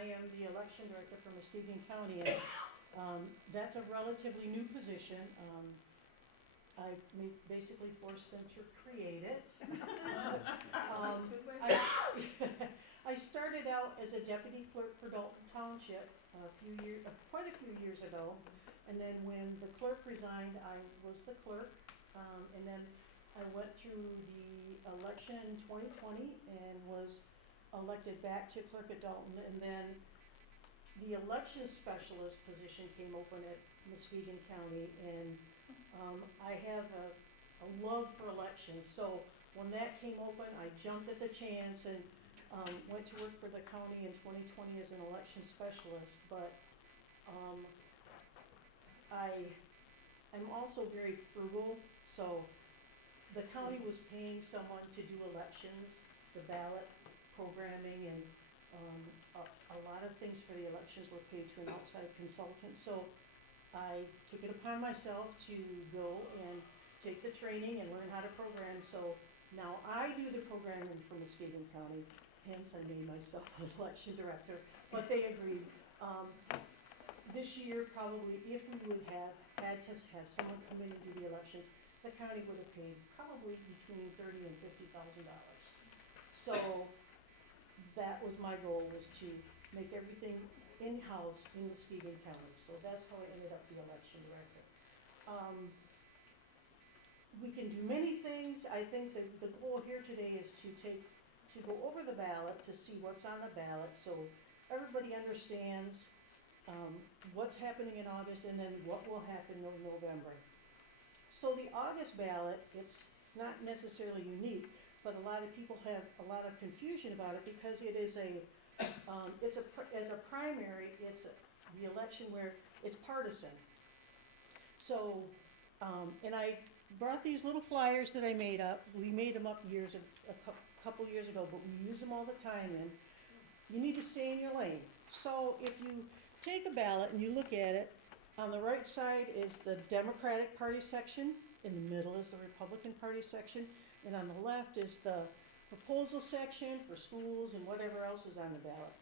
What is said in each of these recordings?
I am the election director for Muskegon County, and that's a relatively new position. I basically forced them to create it. I started out as a deputy clerk for Dalton Township quite a few years ago, and then when the clerk resigned, I was the clerk, and then I went through the election in 2020 and was elected back to clerk at Dalton, and then the election specialist position came open at Muskegon County, and I have a love for elections, so when that came open, I jumped at the chance and went to work for the county in 2020 as an election specialist, but I'm also very frugal, so the county was paying someone to do elections, the ballot programming, and a lot of things for the elections were paid to an outside consultant, so I took it upon myself to go and take the training and learn how to program, so now I do the programming for Muskegon County, hence I made myself an election director, but they agreed. This year, probably, if we would have had to have someone come in and do the elections, the county would have paid probably between $30,000 and $50,000. So that was my goal, was to make everything in-house in Muskegon County. So that's how I ended up the election director. We can do many things. I think the goal here today is to go over the ballot, to see what's on the ballot, so everybody understands what's happening in August and then what will happen in November. So the August ballot, it's not necessarily unique, but a lot of people have a lot of confusion about it because it is as a primary, the election where it's partisan. So, and I brought these little flyers that I made up. We made them up a couple years ago, but we use them all the time, and you need to stay in your lane. So if you take a ballot and you look at it, on the right side is the Democratic Party section, in the middle is the Republican Party section, and on the left is the proposal section for schools and whatever else is on the ballot.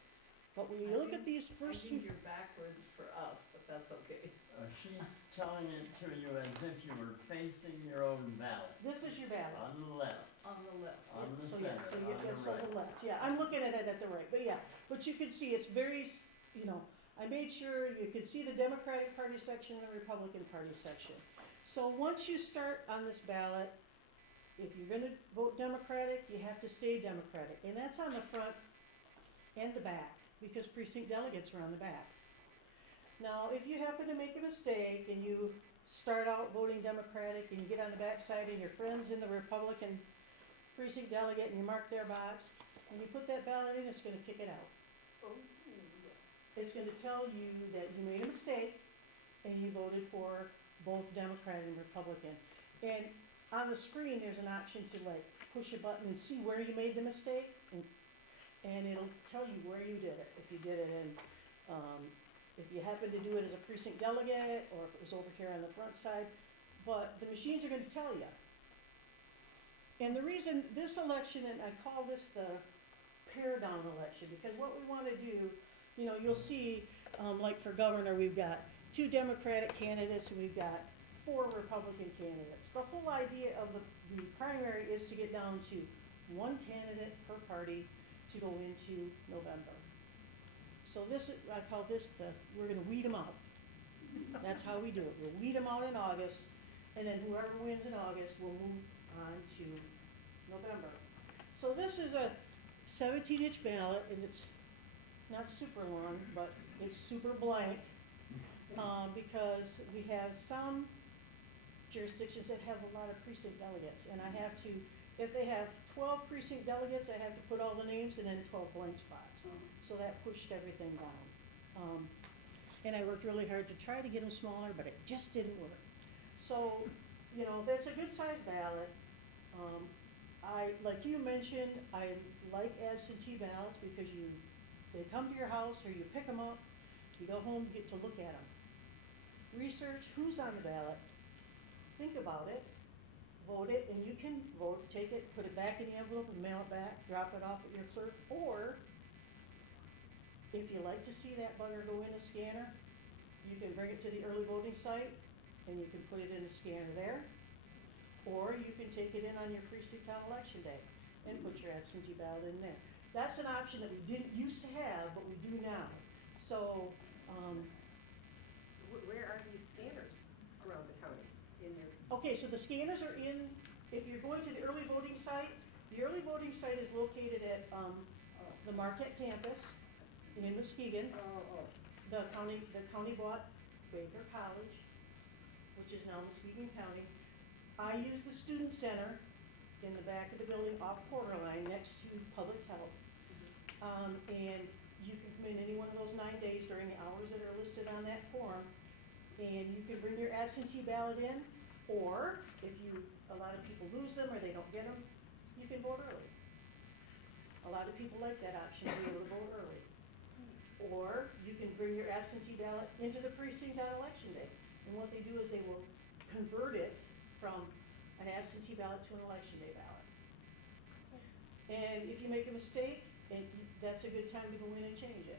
But when you look at these first two... I think you're backwards for us, but that's okay. She's telling it to you as if you were facing your own ballot. This is your ballot. On the left. On the left. On the So center, yeah, so on it's the on the right. left, yeah. I'm looking at it at the right, but yeah. But you can see it's very, I made sure you could see the Democratic Party section and the Republican Party section. So once you start on this ballot, if you're gonna vote Democratic, you have to stay Democratic. And that's on the front and the back, because precinct delegates are on the back. Now, if you happen to make a mistake and you start out voting Democratic and you get on the back side and your friend's in the Republican precinct delegate and you mark their box, when you put that ballot in, it's gonna kick it out. It's gonna tell you that you made a mistake and you voted for both Democrat and Republican. And on the screen, there's an option to push a button and see where you made the mistake, and it'll tell you where you did it. If you did it in, if you happen to do it as a precinct delegate, or if it was over here on the front side, but the machines are going to tell you. And the reason this election, and I call this the paradigm election, because what we want to do, you'll see, like for governor, we've got 2 Democratic candidates and we've got 4 Republican candidates. The whole idea of the primary is to get down to 1 candidate per party to go into November. So I call this we're gonna weed them out. That's how we do it. We'll weed them out in August, and then whoever wins in August will move on to November. So this is a 17-inch ballot, and it's not super long, but it's super blank, because we have some jurisdictions that have a lot of precinct delegates, and I have to, if they have 12 precinct delegates, I have to put all the names and then 12 blank spots. So that pushed everything down. And I worked really hard to try to get them smaller, but it just didn't work. So, that's a good sized ballot. Like you mentioned, I like absentee ballots because they come to your house or you pick them up, you go home, you get to look at them. Research who's on the ballot, think about it, vote it, and you can vote, take it, put it back in the envelope and mail it back, drop it off at your clerk, or If you like to see that bugger go in a scanner, you can bring it to the early voting site and you can put it in a scanner there. Or you can take it in on your precinct on election day and put your absentee ballot in there. That's an option that we didn't used to have, but we do now. So, Where are these scanners around the counties in their? okay, so the scanners are in, if you're going to the early voting site, the early voting site is located at, the Marquette campus in Muskegon. The county bought Baker College, which is now Muskegon County. I use the student center in the back of the building off Borderline next to public health. And you can come in any one of those 9 days during the hours that are listed on that form. And you can bring your absentee ballot in, or if a lot of people lose them or they don't get them, you can vote early. A lot of people like that option, to be able to vote early. Or you can bring your absentee ballot into the precinct on election day. And what they do is they will convert it from an absentee ballot to an election day ballot. And if you make a mistake, that's a good time to go in and change it.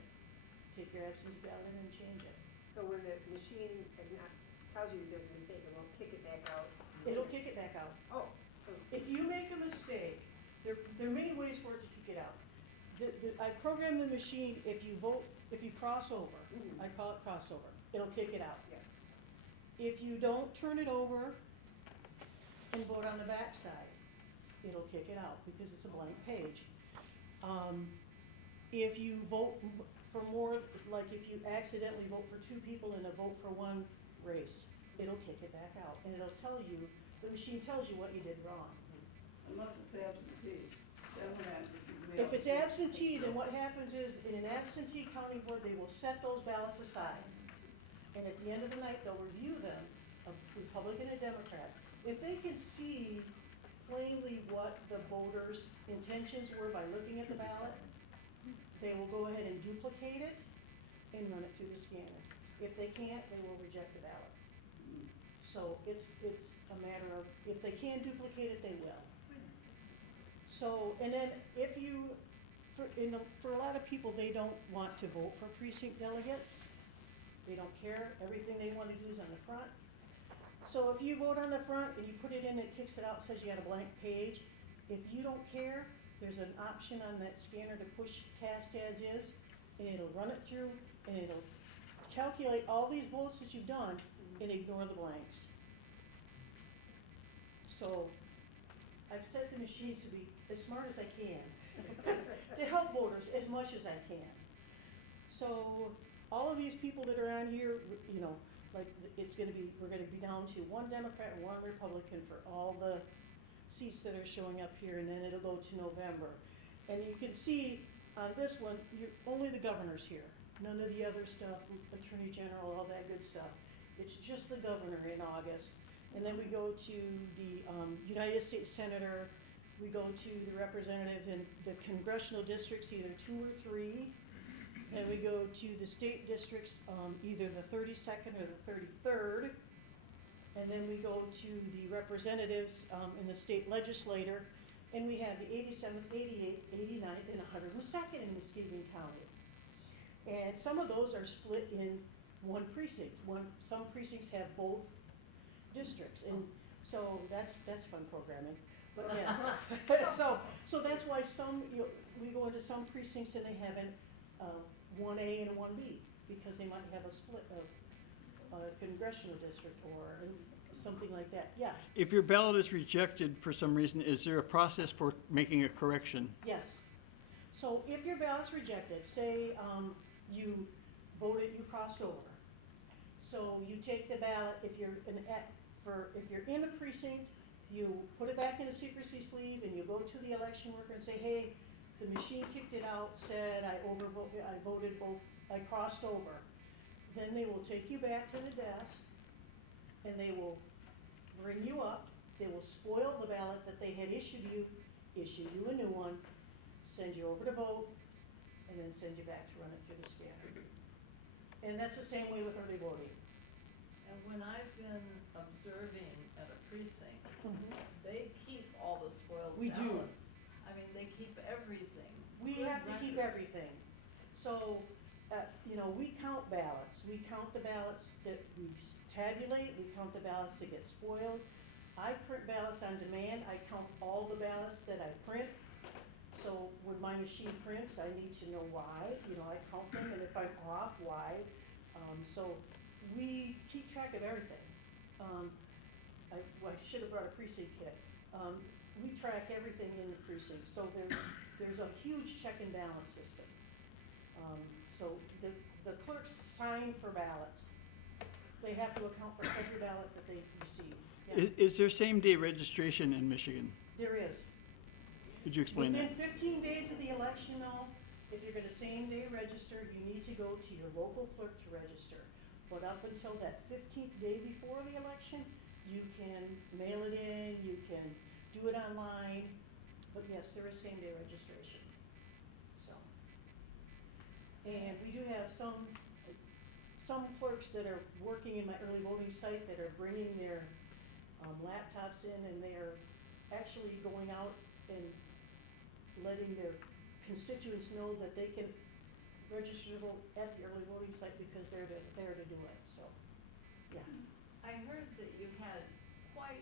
Take your absentee ballot in and change it. So when the machine tells you there's a mistake, it won't kick it back out? It'll kick it back out. Oh, so, If you make a mistake, there are many ways for it to kick it out. I program the machine, if you cross over, Mhm. I call it crossover, it'll kick it out. yeah. If you don't turn it over and vote on the back side, it'll kick it out because it's a blank page. If you vote for more, like if you accidentally vote for 2 people in a vote for 1 race, it'll kick it back out and it'll tell you, the machine tells you what you did wrong. Unless it's absentee, then what happens if you mail? If it's absentee, then what happens is, in an absentee county board, they will set those ballots aside. And at the end of the night, they'll review them, a Republican and Democrat. If they can see plainly what the voters' intentions were by looking at the ballot, they will go ahead and duplicate it and run it through the scanner. If they can't, they will reject the ballot. So it's a matter of, if they can duplicate it, they will. So, and then if you, for a lot of people, they don't want to vote for precinct delegates. They don't care, everything they want to do is on the front. So if you vote on the front and you put it in, it kicks it out, says you had a blank page. If you don't care, there's an option on that scanner to push cast as is, and it'll run it through, and it'll calculate all these votes that you've done and ignore the blanks. So I've set the machines to be as smart as I can to help voters as much as I can. So all of these people that are on here, you know, like we're gonna be down to 1 Democrat and 1 Republican for all the seats that are showing up here, and then it'll go to November. And you can see on this one, only the governor's here. None of the other stuff, Attorney General, all that good stuff. It's just the governor in August. And then we go to the United States Senator, we go to the representative in the congressional districts, either 2 or 3. And we go to the state districts, either the 32nd or the 33rd. And then we go to the representatives in the state legislature, and we have the 87th, 88th, 89th, and 102nd in Muskegon County. And some of those are split in 1 precinct. Some precincts have both districts, and so that's fun programming. But yes, so that's why we go into some precincts and they have an 1A and a 1B, because they might have a split of a congressional district or something like that. Yeah, If your ballot is rejected for some reason, is there a process for making a correction? yes. So if your ballot's rejected, say you voted, you crossed over. So you take the ballot, if you're in a precinct, you put it back in a secrecy sleeve and you go to the election worker and say, hey, the machine kicked it out, said I voted both, I crossed over. Then they will take you back to the desk and they will bring you up, they will spoil the ballot that they had issue you a new one, send you over to vote, and then send you back to run it through the scanner. And that's the same way with early voting. And when I've been observing at a precinct, they keep all the spoiled We ballots. do. I mean, they keep everything. We Good have to keep records. everything. So you know, we count ballots. We count the ballots that we tabulate, we count the ballots that get spoiled. I print ballots on demand. I count all the ballots that I print. So when my machine prints, I need to know why, you know, I count them, and if I'm off, why. So we keep track of everything. I should have brought a precinct kit. We track everything in the precinct, so there's a huge check and balance system. So the clerks sign for ballots. They have to account for every ballot that they receive. Yeah, Is there same-day registration in Michigan? there is. Could you explain that? Within 15 days of the election, though, if you're gonna same-day register, you need to go to your local clerk to register. But up until that 15th day before the election, you can mail it in, you can do it online, but yes, there is same-day registration, so. And we do have some clerks that are working in my early voting site that are bringing their laptops in, and they're actually going out and letting their constituents know that they can register to vote at the early voting site because they're there to do it, so, yeah. I heard that you had quite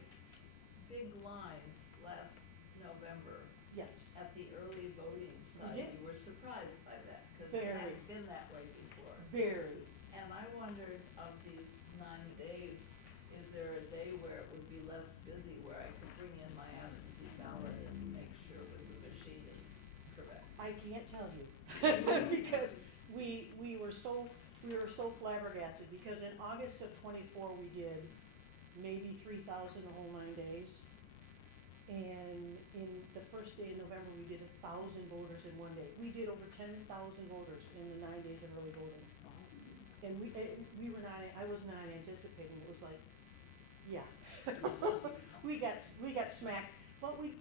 big lines last November Yes, at the early voting site. did. You were surprised by that, because it Very. hadn't been that way before. very. And I wondered, of these 9 days, is there a day where it would be less busy, where I could bring in my absentee ballot and make sure that the machine is correct? I can't tell you, because we were so flabbergasted, because in August of '24, we did maybe 3,000 the whole 9 days. And in the first day of November, we did 1,000 voters in one day. We did over 10,000 voters in the 9 days of early voting. And we were not, I was not anticipating, it was like, yeah. We got smacked, but we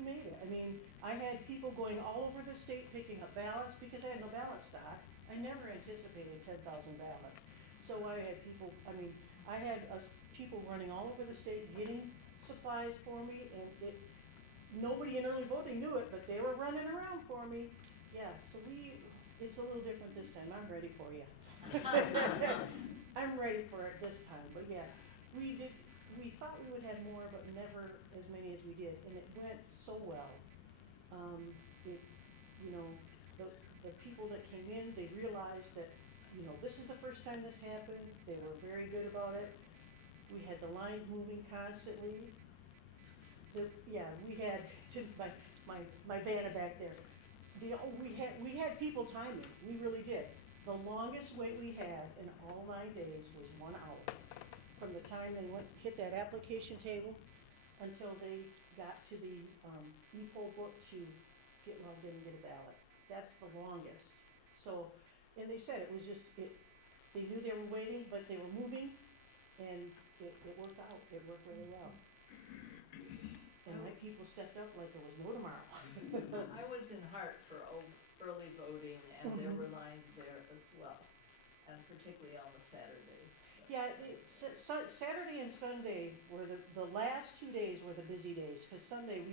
made it. I mean, I had people going all over the state picking up ballots because I had no ballot stock. I never anticipated 10,000 ballots. So I had people, people running all over the state getting supplies for me, and nobody in early voting knew it, but they were running around for me. Yeah, so it's a little different this time. I'm ready for you. I'm ready for it this time, but yeah, we thought we would have more, but never as many as we did, and it went so well. The people that came in, they realized that, this is the first time this happened. They were very good about it. We had the lines moving constantly. We had, to my Vanna back there. We had people timing, we really did. The longest wait we had in all 9 days was 1 hour. From the time they hit that application table until they got to the e-poll book to get logged in and get a ballot. That's the longest. So, and they said it was just, they knew they were waiting, but they were moving, and it worked out. It worked really well. And my people stepped up like there was no tomorrow. I was in Hart for early voting, and there were lines there as well, and particularly on the Saturday. Yeah, Saturday and Sunday were the last 2 days were the busy days, because Sunday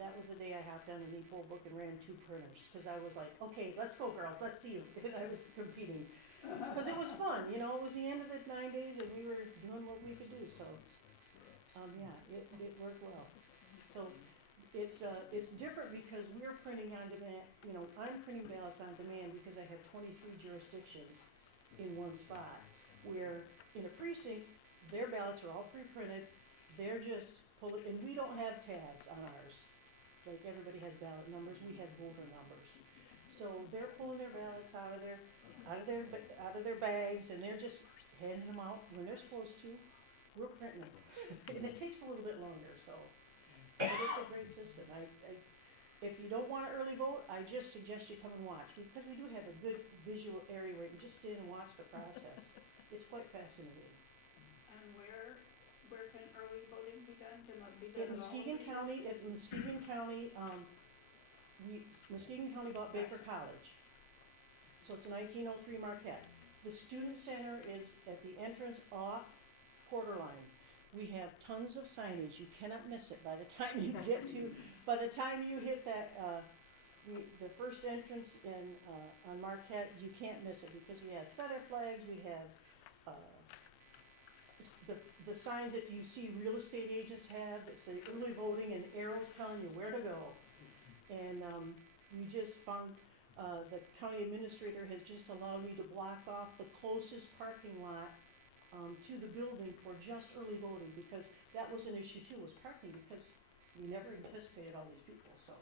that was the day I hopped on an e-poll book and ran 2 printers, because I was like, okay, let's go girls, let's see you, and I was competing. Because it was fun, it was the end of the 9 days and we were doing what we could do, so, it worked well. So, it's different because we're printing on demand, I'm printing ballots on demand because I have 23 jurisdictions in one spot. Where in a precinct, their ballots are all pre-printed, they're just pulling, and we don't have tabs on ours. Like everybody has ballot numbers, we have voter numbers. So they're pulling their ballots out of their bags, and they're just handing them out when they're supposed to. We're printing them, and it takes a little bit longer, so. But it's a great system. If you don't want to early vote, I just suggest you come and watch, because we do have a good visual area where you can just stand and watch the process. It's quite fascinating. And where can early voting be done? Can it be In done at all? Muskegon County, Muskegon County bought Baker College. So it's a 1903 Marquette. The student center is at the entrance off Quarterline. We have tons of signage. You cannot miss it by the time you hit that the first entrance in, on Marquette, you can't miss it, because we have feather flags, we have, the signs that you see real estate agents have that say early voting and arrows telling you where to go. And, we just found, the county administrator has just allowed me to block off the closest parking lot, to the building for just early voting, because that was an issue too, was parking, because we never anticipated all these people, so.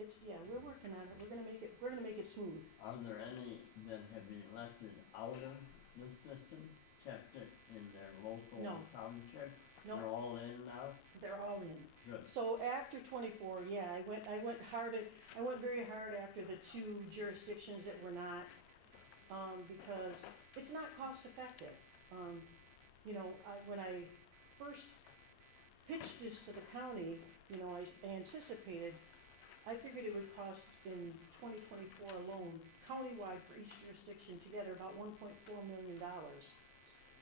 It's, yeah, we're working on it, we're gonna make it smooth. Are there any that have been elected out of the system, kept it in their local No. township? No. They're all in now? They're all in. Good. So after 24, yeah, I went very hard after the two jurisdictions that were not, because it's not cost effective. You know, when I first pitched this to the county, you know, I figured it would cost in 2024 alone, countywide for each jurisdiction together, about $1.4 million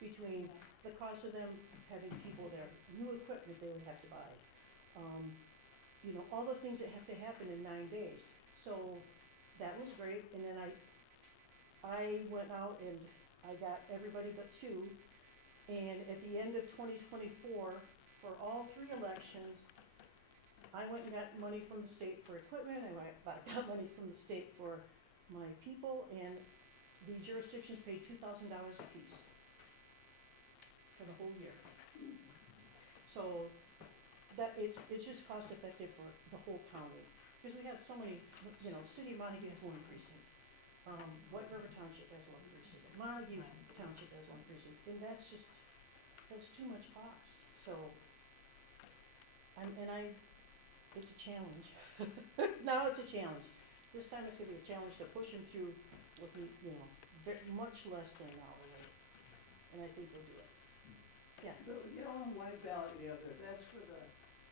between the cost of them having people there, new equipment they would have to buy. You know, all the things that have to happen in 9 days. So that was great, and then I went out and I got everybody but two, and at the end of 2024, for all three elections, I went and got money from the state for equipment, I got money from the state for my people, and the jurisdictions paid $2,000 apiece for the whole year. So that, it's just cost effective for the whole county, because we have so many, you know, City of Montague has one precinct, White River Township has one precinct, Montague Township has one precinct, and that's too much cost, so, it's a challenge. Now it's a challenge. This time it's gonna be a challenge to push them through with, you know, much less than an hour rate, and I think we'll do it. Yeah, The yellow and white ballot you have there, that's for the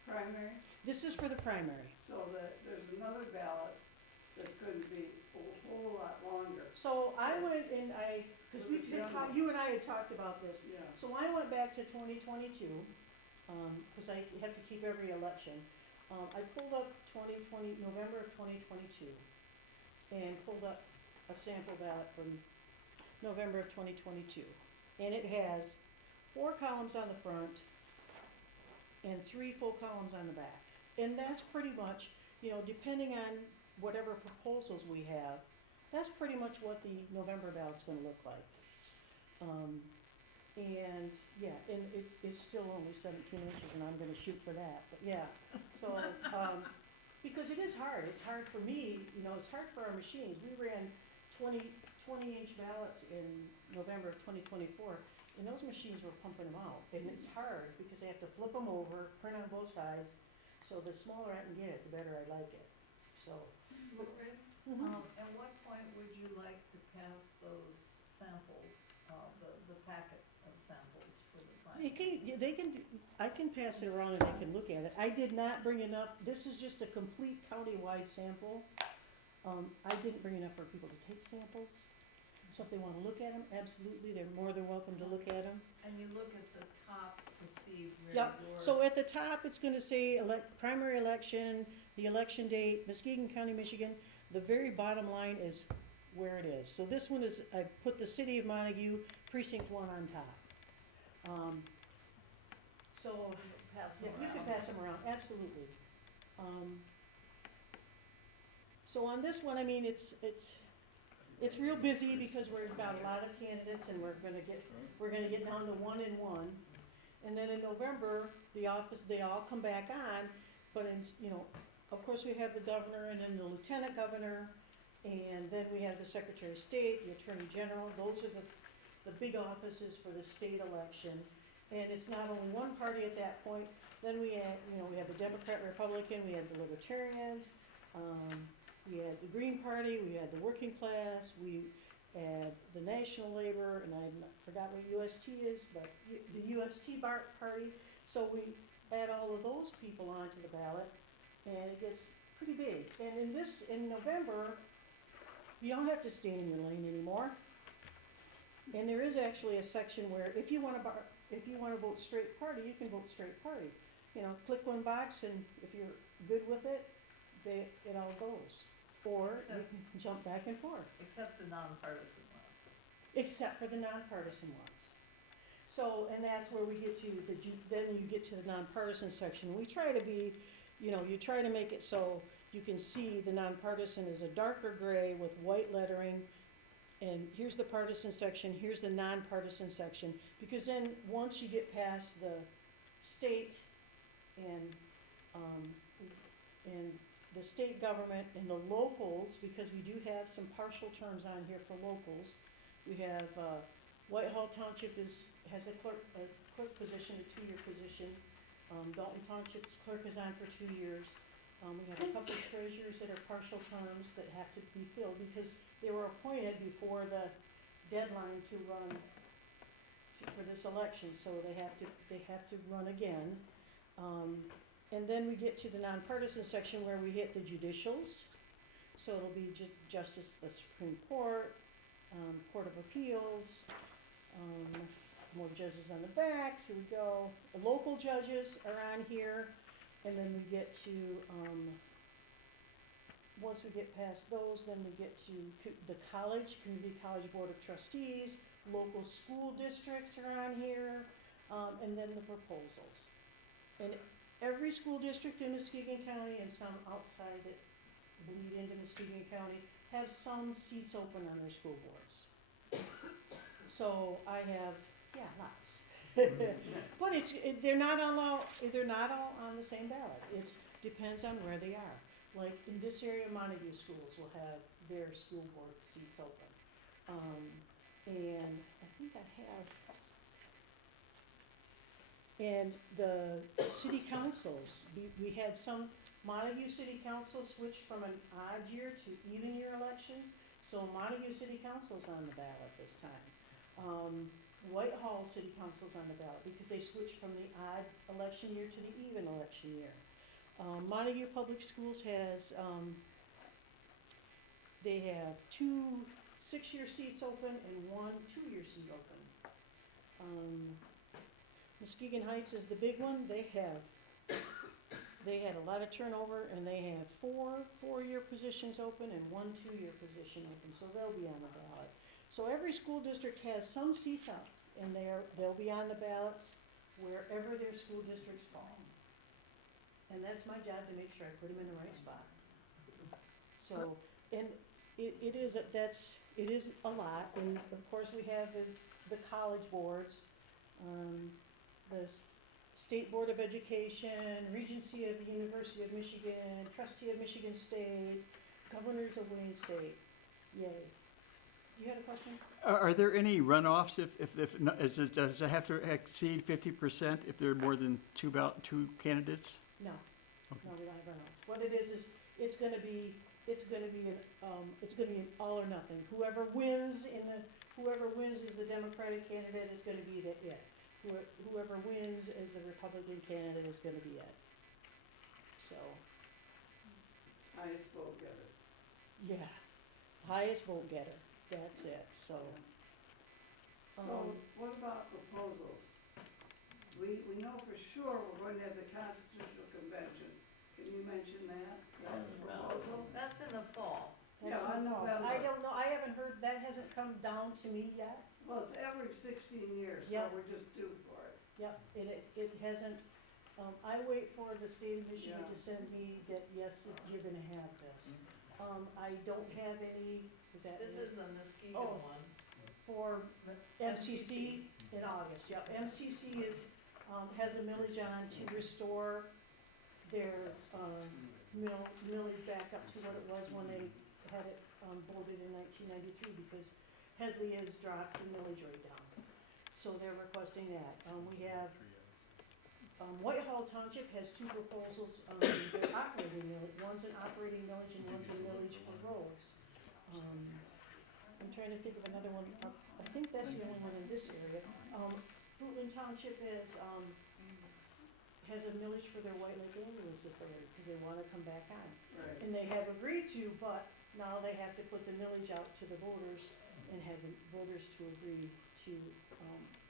primary, this is for the primary. so that there's another ballot that's gonna be a whole lot longer. So I went and cause you and I had talked about this. Yeah. So I went back to 2022, cause I have to keep every election. I pulled up November of 2022, and pulled up a sample ballot from November of 2022. And it has 4 columns on the front and 3 full columns on the back. And that's pretty much, you know, depending on whatever proposals we have, that's pretty much what the November ballot's gonna look like. And, yeah, and it's still only 17 inches, and I'm gonna shoot for that, but yeah. So, because it is hard, it's hard for me, you know, it's hard for our machines. We ran 20-inch ballots in November of 2024, and those machines were pumping them out. And it's hard, because they have to flip them over, print on both sides, so the smaller I can get it, the better I like it, so. At what point would you like to pass those sample, the packet of samples for the primary? I can pass it around and they can look at it. I did not bring enough, this is just a complete county-wide sample. I didn't bring enough for people to take samples. So if they wanna look at them, absolutely, they're more than welcome to look at them. And you look at the top to see where Yep, your. so at the top, it's gonna say primary election, the election date, Muskegon County, Michigan. The very bottom line is where it is. So this one is, I put the City of Montague, precinct 1 on top. So, Pass yeah, them you can around. pass them around, absolutely. So on this one, I mean, it's real busy, because we've got a lot of candidates, and we're gonna get down to 1 and 1. And then in November, they all come back on, but you know, of course, we have the governor, and then the lieutenant governor, and then we have the secretary of state, the attorney general. Those are the big offices for the state election. And it's not only one party at that point. Then we had, you know, we have the Democrat, Republican, we had the Libertarians, we had the Green Party, we had the working class, we had the National Labor, and I forgot what UST is, but the UST party. So we add all of those people onto the ballot, and it gets pretty big. And in November, you don't have to stand in your lane anymore. And there is actually a section where if you wanna vote straight party, you can vote straight party. You know, click one box, and if you're good with it, it all goes. Or you Except- can jump back and forth, Except the nonpartisan ones. except for the nonpartisan ones. So, and that's where we get to then you get to the nonpartisan section. We try to be, you try to make it so you can see the nonpartisan is a darker gray with white lettering. And here's the partisan section, here's the nonpartisan section, because then, once you get past the state and, and the state government and the locals, because we do have some partial terms on here for locals. We have, Whitehall Township has a clerk position, a 2-year position. Dalton Township's clerk is on for 2 years. We have a couple of treasurers that are partial terms that have to be filled because they were appointed before the deadline to run for this election, so they have to run again. And then we get to the nonpartisan section where we hit the judicials. So it'll be Justice of the Supreme Court, Court of Appeals, more judges on the back, here we go. The local judges are on here. And then we get to, once we get past those, then we get to the Community College Board of Trustees, local school districts are on here, and then the proposals. And every school district in Muskegon County and some outside that bleed into Muskegon County have some seats open on their school boards. So I have, lots. But they're not all on the same ballot. It depends on where they are. Like in this area, Montague schools will have their school board seats open. And I think and the city councils, we had some Montague City Council switch from an odd year to even year elections. So Montague City Council's on the ballot this time. Whitehall City Council's on the ballot because they switched from the odd election year to the even election year. Montague Public Schools has, they have 2 6-year seats open and 1 2-year seat open. Muskegon Heights is the big one. They had a lot of turnover and they have 4 4-year positions open and 1 2-year position open, so they'll be on the ballot. So every school district has some seats up, and they'll be on the ballots wherever their school districts fall. And that's my job, to make sure I put them in the right spot. So, and it is a lot, and of course we have the college boards, the State Board of Education, Regency of the University of Michigan, Trustee of Michigan State, Governors of Wayne State, yay. You had a question? Are there any runoffs does it have to exceed 50% if there are more than two candidates? No, Okay. no, we don't have runoffs. What it is it's gonna be an all or nothing. Whoever wins as the Democratic candidate is gonna be it. Whoever wins as the Republican candidate is gonna be it. So, Highest vote getter. yeah, highest vote getter, that's it, so. So what about proposals? We know for sure we're going to have the Constitutional Convention. Can you mention that? That's a proposal? That's in the fall. That's Yeah, I know. I don't know, I haven't heard, that hasn't come down to me yet. Well, it's every 16 years, so Yep. we're just due for it. Yep, and it hasn't, I wait for the state of Michigan Yeah. to send me that, yes, you're gonna have this. I don't have any, is that This it? is the Muskegon Oh. one. For MCC in August, yep. MCC has a millage on to restore their, millage back up to what it was when they had it, voted in 1993, because Headley has dropped the millage rate down. So they're requesting that. We have, Whitehall Township has 2 proposals, their operating millage, one's an operating millage and one's a millage for roads. I'm trying to think of another one, I think that's the only one in this area. Fruitland Township has a millage for their White Lake Ambulance Authority, because they wanna come back on. Right. And they have agreed to, but now they have to put the millage out to the voters and have the voters to agree to,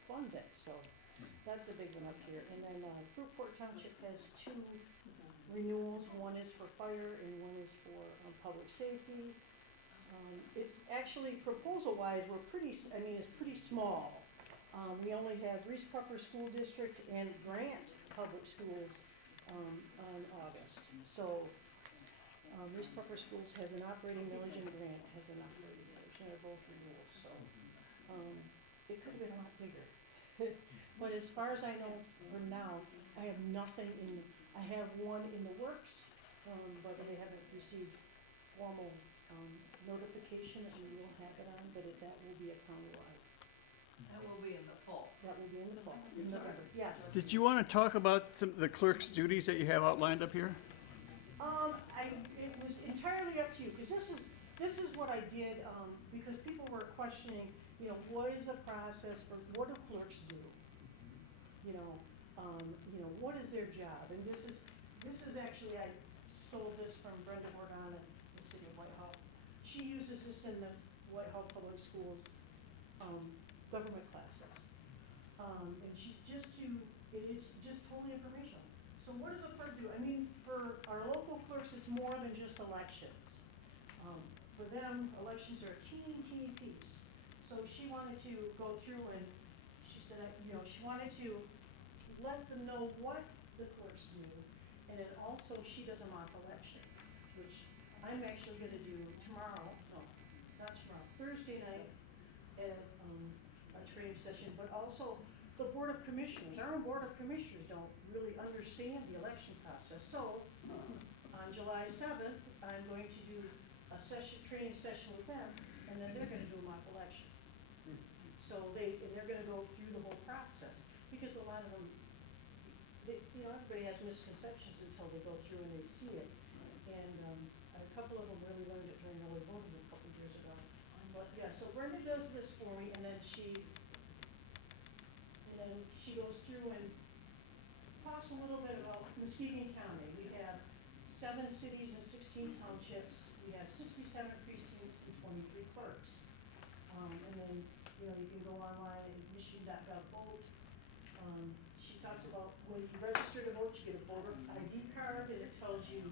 fund it, so that's a big one up here. And then, Fruitport Township has 2 renewals, one is for fire and one is for, public safety. It's actually, proposal-wise, we're pretty, I mean, it's pretty small. We only have Reese Puffer School District and Grant Public Schools, on August. So, Reese Puffer Schools has an operating millage and Grant has an operating millage, and they're both renewals, so, it could have been a lot bigger. But as far as I know for now, I have nothing in, I have one in the works, but they haven't received formal, notification that we will have it on, but that will be a countywide. That will be in the fall. That will be in the fall, in November, yes. Did you want to talk about the clerk's duties that you have outlined up here? It was entirely up to you, because this is what I did, because people were questioning, what is the process for, what do clerks do? What is their job? And this is actually, I stole this from Brenda Morgana, the city of Whitehall. She uses this in the Whitehall Public Schools, government classes. And it is just totally informational. So what does a clerk do? I mean, for our local clerks, it's more than just elections. For them, elections are a teeny piece. So she wanted to go through and she said, she wanted to let them know what the clerks do. And then also, she does a mock election, which I'm actually gonna do Thursday night at, a training session, but also the Board of Commissioners. Our own Board of Commissioners don't really understand the election process. So, on July 7th, I'm going to do a training session with them, and then they're gonna do a mock election. So they're gonna go through the whole process, because a lot of them, everybody has misconceptions until they go through and they see it. And, a couple of them really learned it during early voting a couple of years ago. But yeah, so Brenda does this for me, and then she goes through and talks a little bit about Muskegon County. We have 7 cities and 16 townships. We have 67 precincts and 23 clerks. And then, you can go online at michigan.gov vote. She talks about when you register to vote, you get a voter ID card, and it tells you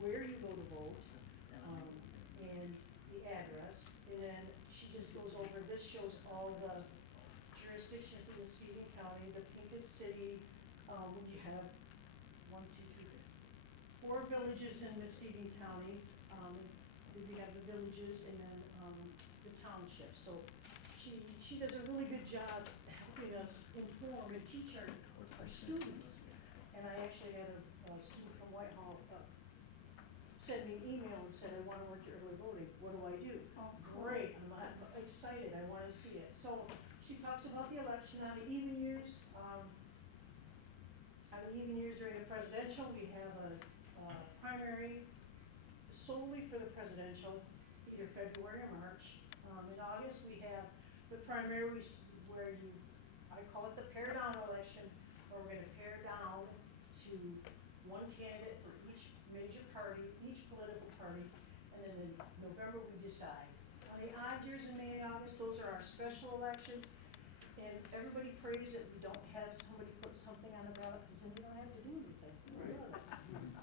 where you go to vote, and the address. And then she just goes over, this shows all the jurisdictions in Muskegon County, the pinkest city. We have 4 villages in Muskegon County. We have the villages and then, the townships. So she does a really good job helping us inform and teach our students. And I actually had a student from Whitehall send me an email and said, I want to work your early voting. What do I do? Oh, cool. Great, I'm excited, I want to see it. So she talks about the election on the even years. During the presidential, we have a primary solely for the presidential, either February or March. In August, we have the primary where I call it the pare down election, where we're gonna pare down to one candidate for each major party, each political party, and then in November, we decide. On the odd years in May and August, those are our special elections, and everybody prays that we don't have somebody put something on the ballot, because then we don't have to do anything.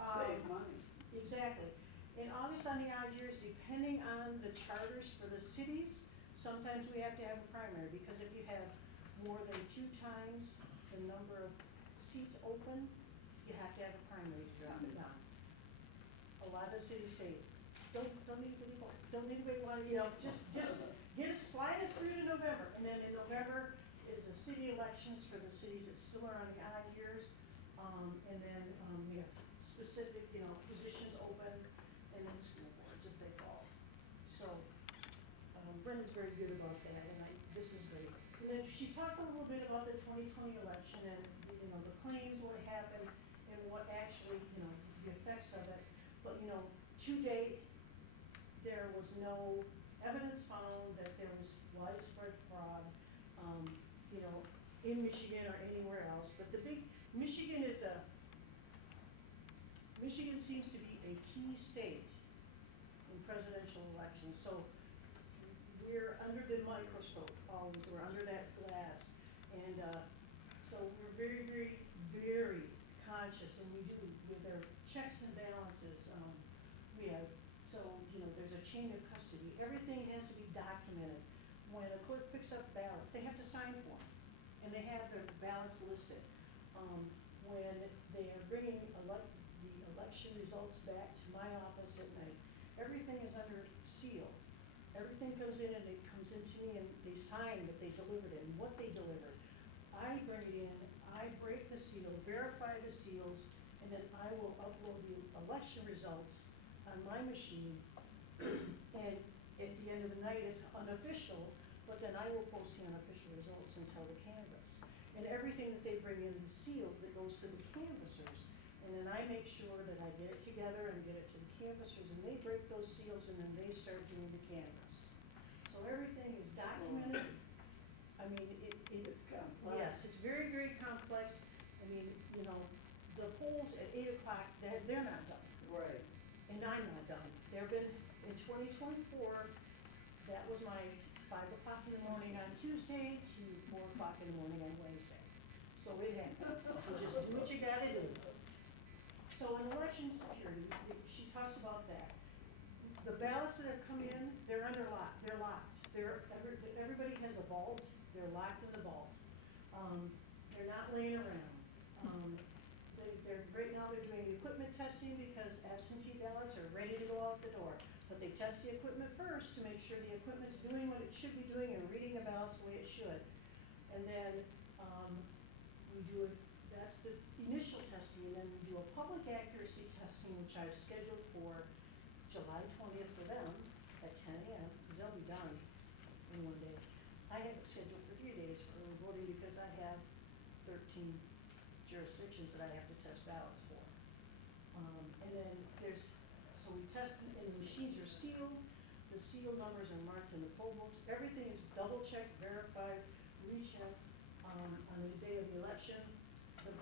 Save money. Exactly. In August, on the odd years, depending on the charters for the cities, sometimes we have to have a primary, because if you have more than 2 times the number of seats open, you have to have a primary to drop it down. A lot of the cities say, don't need anybody want to, just slide us through to November. And then in November is the city elections for the cities that still are on the odd years. And then, we have specific, positions open, and then school boards if they fall. So, Brenda's very good about that, and this is great. And then she talked a little bit about the 2020 election and, the claims, what happened, and what actually, the effects of it. But, to date, there was no evidence found that there was widespread fraud, in Michigan or anywhere else. But Michigan seems to be a key state in presidential elections. So we're under the microscope always, we're under that glass. And so we're very, very, very conscious, and we do, with their checks and balances, we have, so, you know, there's a chain of custody, everything has to be documented. When a clerk picks up ballots, they have to sign for them, and they have their ballots listed. When they are bringing the election results back to my office at night, everything is under seal. Everything goes in and it comes into me and they sign that they delivered it and what they delivered. I bring it in, I break the seal, verify the seals, and then I will upload the election results on my machine. And at the end of the night, it's unofficial, but then I will post the unofficial results and tell the canvass. And everything that they bring in is sealed that goes to the canvassers. And then I make sure that I get it together and get it to the canvassers, and they break those seals, and then they start doing the canvass. So everything is documented. I mean, It's complex. yes, it's very, very complex. I mean, you know, the polls at 8 o'clock, they're not done, Right. and I'm not done. There've been, in 2024, that was my 5 o'clock in the morning on Tuesday to 4 o'clock in the morning on Wednesday. So it happens, you just do what you gotta do. So in election security, she talks about that. The ballots that have come in, they're under lock, they're locked. Everybody has a vault, they're locked in the vault. They're not laying around. Right now they're doing equipment testing because absentee ballots are ready to go out the door. But they test the equipment first to make sure the equipment's doing what it should be doing and reading the ballots the way it should. And then, we do that's the initial testing, and then we do a public accuracy testing, which I've scheduled for July 20th for them at 10 a.m., because they'll be done in one day. I have it scheduled for 3 days for early voting because I have 13 jurisdictions that I have to test ballots for. And then so we test, and the machines are sealed, the seal numbers are marked in the poll books, everything is double checked, verified, rechecked. On the day of the election, the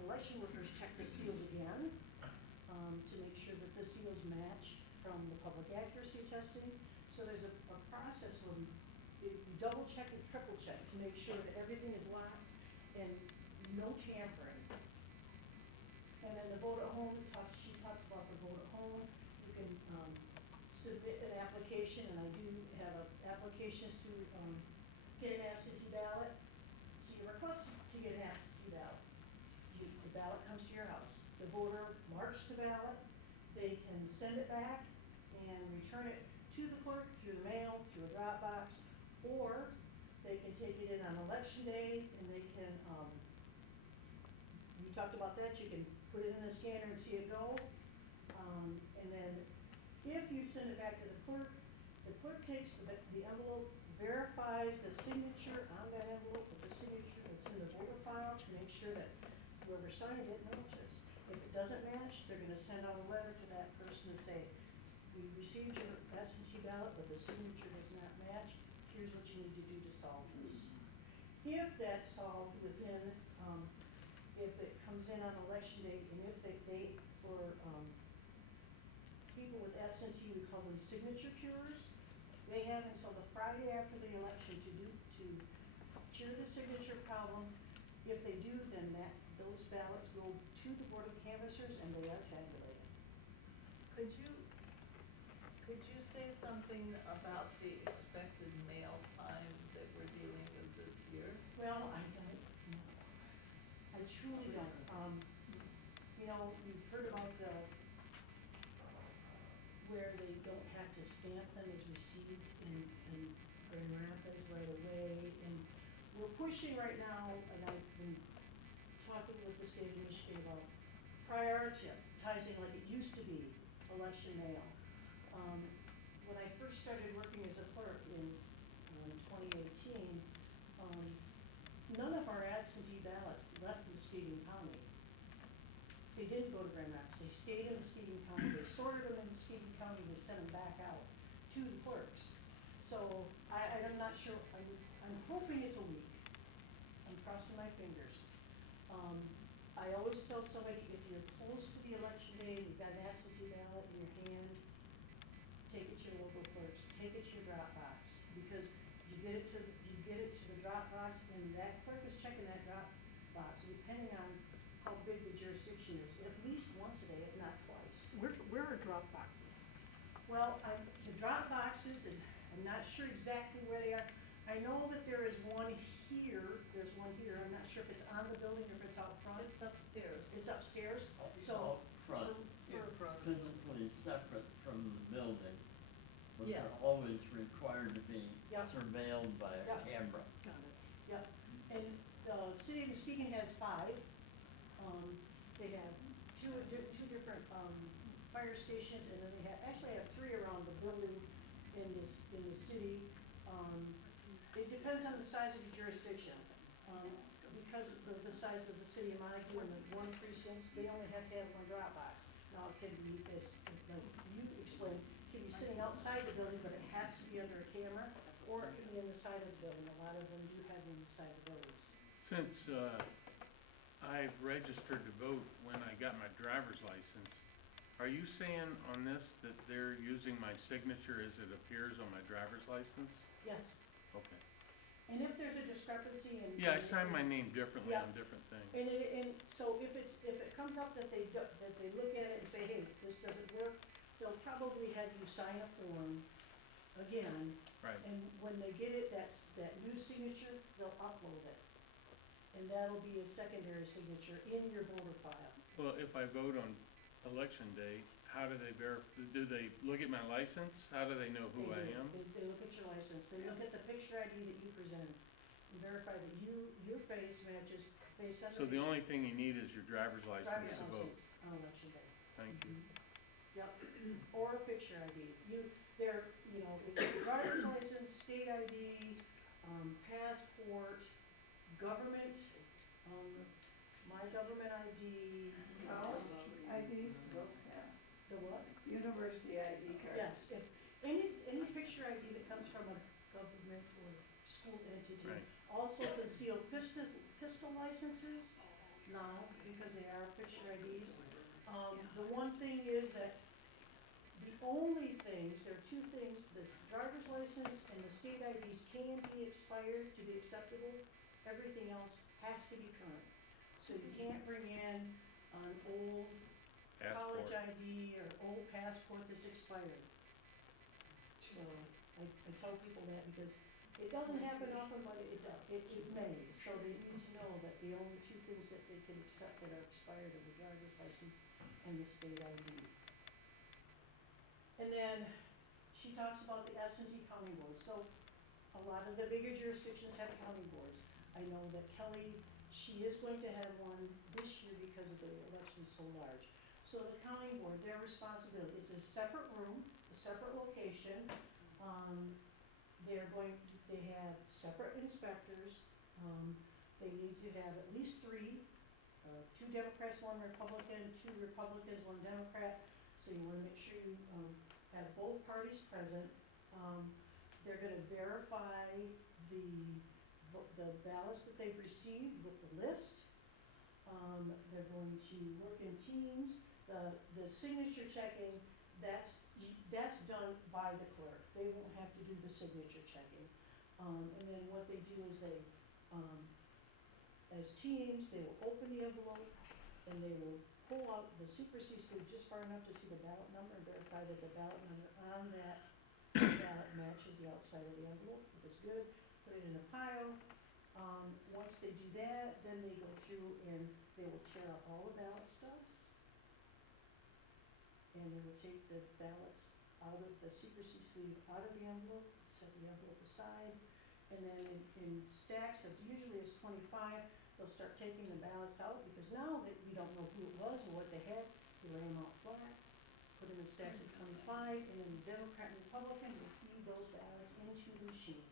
election workers check the seals again, to make sure that the seals match from the public accuracy testing. So there's a process where we double check and triple check to make sure that everything is locked and no tampering. And then the vote at home, she talks about the vote at home. You can submit an application, and I do have applications to get an absentee ballot. So you request to get an absentee ballot. The ballot comes to your house. The voter marks the ballot. They can send it back and return it to the clerk through the mail, through a drop box, or they can take it in on election day, and they can, we talked about that, you can put it in a scanner and see it go. And then if you send it back to the clerk takes the envelope, verifies the signature on that envelope with the signature that's in the voter file to make sure that whoever signed it matches. If it doesn't match, they're gonna send out a letter to that person and say, we received your absentee ballot, but the signature does not match. Here's what you need to do to solve this. If that's solved within, if it comes in on election day, and if they date for, people with absentee, we call them signature cures. They have until the Friday after the election to cure the signature problem. If they do, then those ballots go to the Board of Canvassers and they are tabulated. Could you say something about the expected mail time that we're dealing with this year? Well, I don't know. I truly don't. You know, you've heard about where they don't have to stamp them as received in Grand Rapids right away. And we're pushing right now, and I've been talking with the state of Michigan about prioritizing like it used to be election mail. When I first started working as a clerk in 2018, none of our absentee ballots left Muskegon County. They didn't go to Grand Rapids, they stayed in Muskegon County, they sorted them in Muskegon County, they sent them back out to the clerks. So I'm not sure, I'm hoping it's a week. I'm crossing my fingers. I always tell somebody, if you're close to the election day, you've got an absentee ballot in your hand, take it to your local clerks, take it to your drop box, because you get it to the drop box, and that clerk is checking that drop box, depending on how big the jurisdiction or drop boxes? Well, the drop boxes, and I'm not sure exactly where they are. I know that there is one here, I'm not sure if it's on the building or if it's out front. It's upstairs. It's upstairs, Out so. front, for- physically separate from the building, but Yeah. they're always required to be Yeah. surveilled by a Yeah. camera. Got it. Yep, and the city of Muskegon has 5. They have two different, fire stations, and then they actually have 3 around the building in the city. It depends on the size of your jurisdiction. Because of the size of the city of Montague and the 1 precinct, they only have to have 1 drop box. Now, it can be, as, like you explained, it can be sitting outside the building, but it has to be under a camera, or it can be in the side of the building. A lot of them do have them inside the buildings. Since I've registered to vote when I got my driver's license, are you saying on this that they're using my signature as it appears on my driver's license? Yes, Okay. and if there's a discrepancy in. Yeah, I sign my name differently Yeah. on different things. And so if it comes up that they look at it and say, hey, this doesn't work, they'll probably have you sign a form again. Right. And when they get it, that new signature, they'll upload it. And that'll be a secondary signature in your voter file. Well, if I vote on election day, how do they do they look at my license? How do they know who I They do. am? They look at your license, they look at the picture ID that you presented, and verify that your face matches the face on the So the picture. only thing you need is your driver's license Driver's to vote. license on election day. Thank you. Yep, or a picture ID. It's your driver's license, state ID, passport, government, my government ID. College IDs, yeah. The what? University ID card. Yes, if, any picture ID that comes from a government or school entity. Right. Also concealed pistol licenses now, because they are picture IDs. The one thing is that the only things, there are 2 things, this driver's license and the state IDs can be expired to be acceptable. Everything else has to be current. So you can't bring in an old college Passport. ID or old passport that's expired. So I tell people that because it doesn't happen often, but it does, it may. So they need to know that the only 2 things that they can accept that are expired are the driver's license and the state ID. And then she talks about the absentee county boards. So a lot of the bigger jurisdictions have county boards. I know that Kelly, she is going to have one this year because of the election's so large. So the county board, their responsibility, it's a separate room, a separate location. They have separate inspectors. They need to have at least 3, 2 Democrats, 1 Republican, 2 Republicans, 1 Democrat. So you wanna make sure you, have both parties present. They're gonna verify the ballots that they've received with the list. They're going to work in teams. The signature checking, that's done by the clerk. They won't have to do the signature checking. And then what they do is they, as teams, they will open the envelope and they will pull out the secrecy sleeve just far enough to see the ballot number and verify that the ballot number on that ballot matches the outside of the envelope. If it's good, put it in a pile. Once they do that, then they go through and they will tear out all the ballot stubs. And they will take the ballots out of the secrecy sleeve, out of the envelope, set the envelope aside. And then in stacks of usually it's 25, they'll start taking the ballots out because now that we don't know who it was or what they had, they lay them out flat, put them in stacks of 25, and then the Democrat and Republican will feed those ballots into the machine.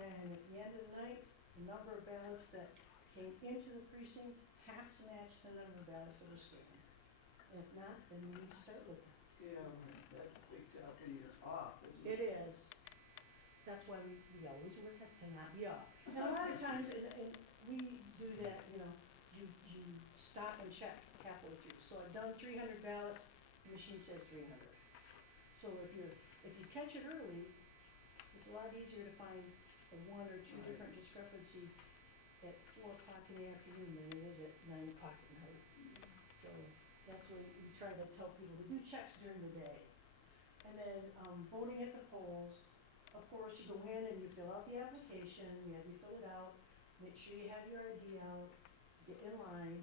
And at the end of the night, the number of ballots that came into the precinct have to match the number of ballots that were scanned. And if not, then we need to start looking. Yeah, that's a big job when you're off, isn't It is. That's why we always work to not be off. And a lot of times, and we do that, you stop and check halfway through. So I've done 300 ballots, the machine says 300. So if you catch it early, it's a lot easier to find the 1 or 2 different discrepancy at 4 o'clock in the afternoon than it is at 9 o'clock at night. So That's what we try to tell people, to do checks during the day. And then, voting at the polls, of course, you go in and you fill out the application, you have you fill it out, make sure you have your ID out, get in line,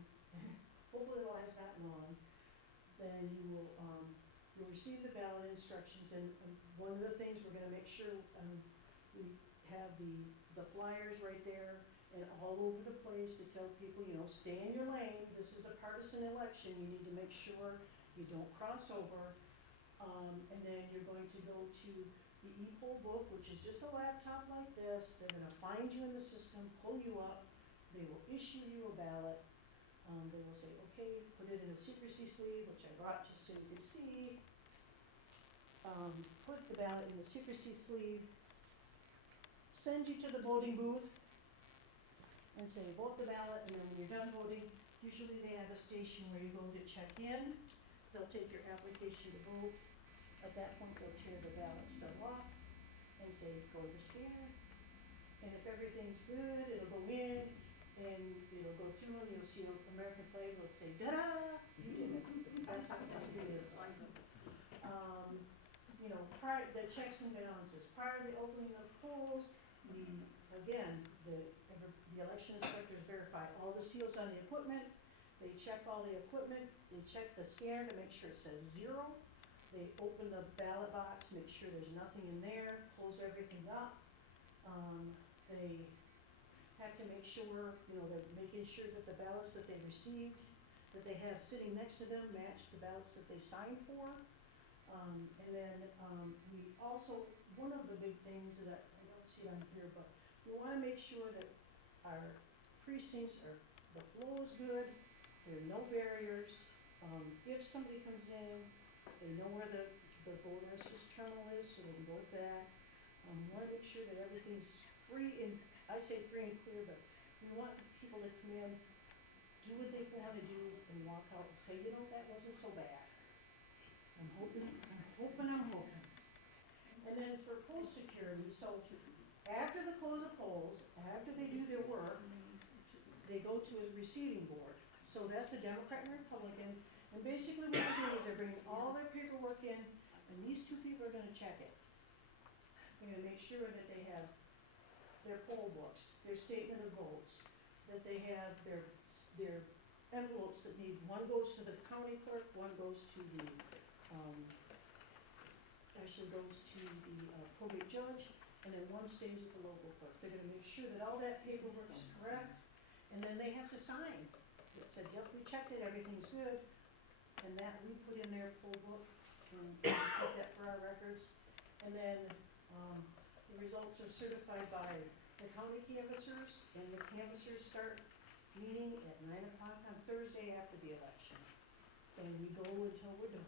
hopefully the line's not long. Then you will, you'll receive the ballot instructions, and one of the things we're gonna make sure, we have the flyers right there and all over the place to tell people, you know, stay in your lane, this is a partisan election, you need to make sure you don't cross over. And then you're going to go to the e-poll book, which is just a laptop like this, they're gonna find you in the system, pull you up, they will issue you a ballot. They will say, okay, put it in a secrecy sleeve, which I brought just so you could see. Put the ballot in the secrecy sleeve, send you to the voting booth, and say, vote the ballot, and then when you're done voting, usually they have a station where you go to check in, they'll take your application to vote. At that point, they'll tear the ballot stub off and say, go to the scanner, and if everything's good, it'll go in, and it'll go through, and you'll see an American flag, it'll say, da-da, you did it. That's beautiful. You know, the checks and balances, prior to opening the polls, again, the election inspectors verify all the seals on the equipment, they check all the equipment, they check the scanner to make sure it says 0, they open the ballot box, make sure there's nothing in there, close everything up. They have to make sure, you know, they're making sure that the ballots that they received, that they have sitting next to them match the ballots that they signed for. And then, we also, one of the big things that I don't see on here, but we wanna make sure that our precincts are, the flow is good, there are no barriers. If somebody comes in, they know where the voter assist terminal is, so they can go with that. We wanna make sure that everything's free and, I say free and clear, but we want people to come in, do what they wanna do, and walk out and say, you know, that wasn't so bad. I'm hoping. And then for poll security, so after the close of polls, after they do their work, they go to a receiving board. So that's a Democrat and Republican, and basically what they're doing is they're bringing all their paperwork in, and these two people are gonna check it. They're gonna make sure that they have their poll books, their statement of votes, that they have their envelopes that need, one goes to the county clerk, one goes to the, actually goes to the probate judge, and then one stays with the local clerk. They're gonna make sure that all that paperwork is correct, and then they have to sign. It said, yep, we checked it, everything's good, and that we put in their poll book, and we put that for our records. And then, the results are certified by the county canvassers, and the canvassers start meeting at 9 o'clock on Thursday after the election. And we go until we're done.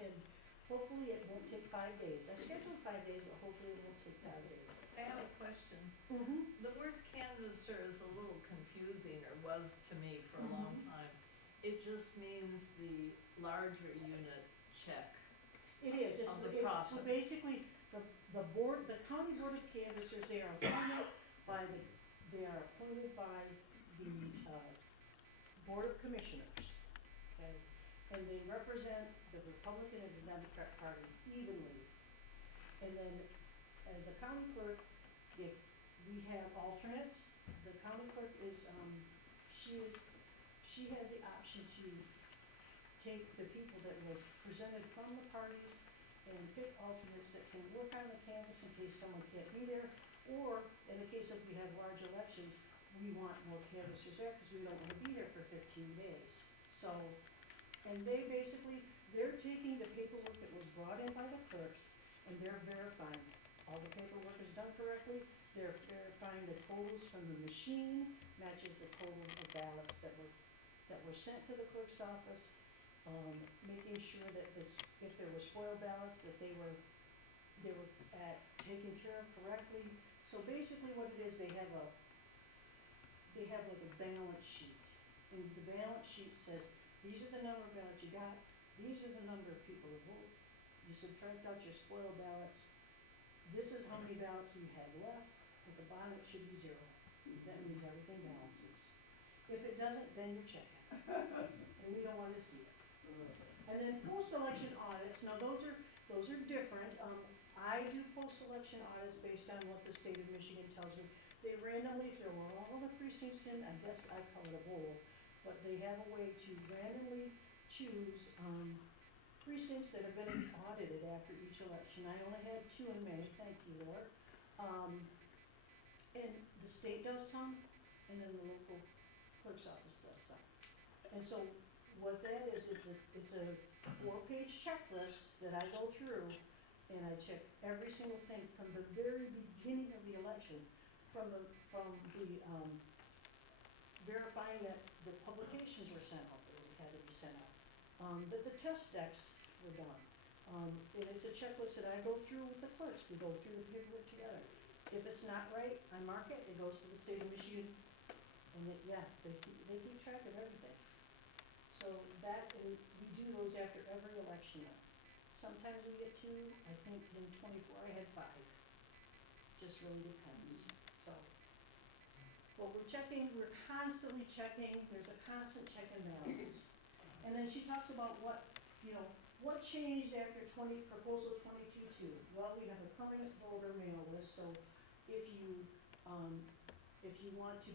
And hopefully it won't take 5 days. I scheduled 5 days, but hopefully it won't take 5 days. I have a question. Mm-hmm. The word canvasser is a little confusing, or was to me for a long time. It just means the larger unit check. It is, it's, Of the so process. basically, the board, the county board of canvassers, they are appointed by the Board of Commissioners, okay? And they represent the Republican and the Democrat Party evenly. And then, as a county clerk, if we have alternates, the county clerk is, she has the option to take the people that were presented from the parties and pick alternates that can work on the canvas in case someone can't be there. Or, in the case of we have large elections, we want more canvassers there because we don't want to be there for 15 days. So, and they basically, they're taking the paperwork that was brought in by the clerks and they're verifying all the paperwork is done correctly. They're verifying the totals from the machine matches the total of ballots that were sent to the clerk's office. Making sure that if there were spoiled ballots, that they were taken care of correctly. So basically what it is, they have like a balance sheet. And the balance sheet says, these are the number of ballots you got, these are the number of people who vote. You subtract out your spoiled ballots, this is how many ballots we have left, at the bottom it should be 0. That means everything balances. If it doesn't, then you're checking. And and we don't wanna see it. And then post-election audits, now those are different, I do post-election audits based on what the state of Michigan tells me. They randomly throw all the precincts in, I guess I call it a bowl, but they have a way to randomly choose, precincts that have been audited after each election. I only had 2 in May, thank you, Lord. And the state does some, and then the local clerk's office does some. And so what that is, it's a 4-page checklist that I go through, and I check every single thing from the very beginning of the election, from the verifying that the publications were sent out, that had to be sent out, that the test decks were done. And it's a checklist that I go through with the clerks, we go through the paperwork together. If it's not right, I mark it, it goes to the state of Michigan, and they keep track of everything. So that, and we do those after every election now. Sometimes we get 2, I think in 24 I had 5. Just really depends, so. But we're constantly checking, there's a constant check and balance. And then she talks about what changed after proposal 22-2. Well, we have a permanent voter mail list, so if you want to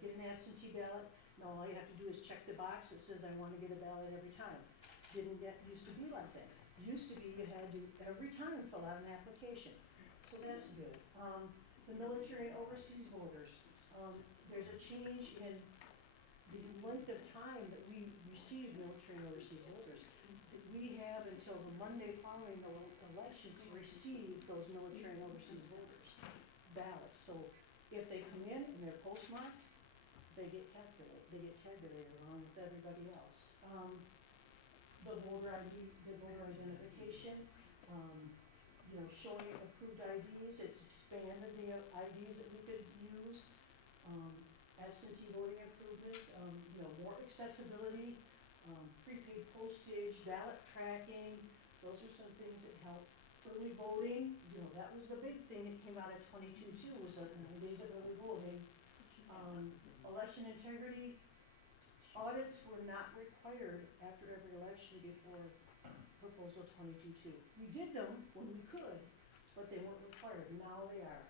get an absentee ballot, no, all you have to do is check the box that says I wanna get a ballot every time. Used to be like that. Used to be you had to every time fill out an application, so that's good. The military and overseas voters, there's a change in the length of time that we receive military and overseas voters. We have until the Monday following the election to receive those military and overseas voters ballots. So if they come in and they're postmarked, they get tabulated along with everybody else. The voter identification, showing approved IDs, it's expanded the IDs that we could use. Absentee voting improvements, more accessibility, prepaid postage, ballot tracking, those are some things that help. Early voting, that was the big thing that came out of 22-2, was 9 days of early voting. Election integrity audits were not required after every election before proposal 22-2. We did them when we could, but they weren't required, now they are.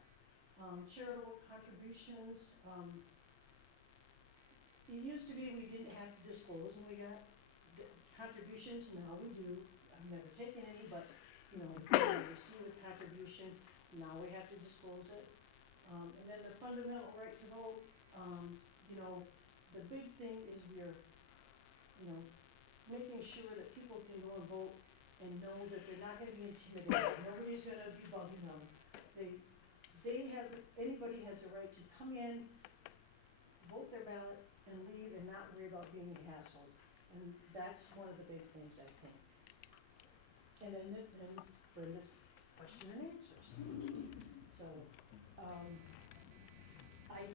Charitable contributions, it used to be we didn't have to disclose when we got contributions, now we do. I've never taken any, but, we receive a contribution, now we have to disclose it. And then the fundamental right to vote, the big thing is we're, making sure that people can go and vote and know that they're not gonna be intimidated, nobody's gonna be bugging them. Anybody has the right to come in, vote their ballot, and leave and not worry about being hassled. And that's one of the big things, I think. And for this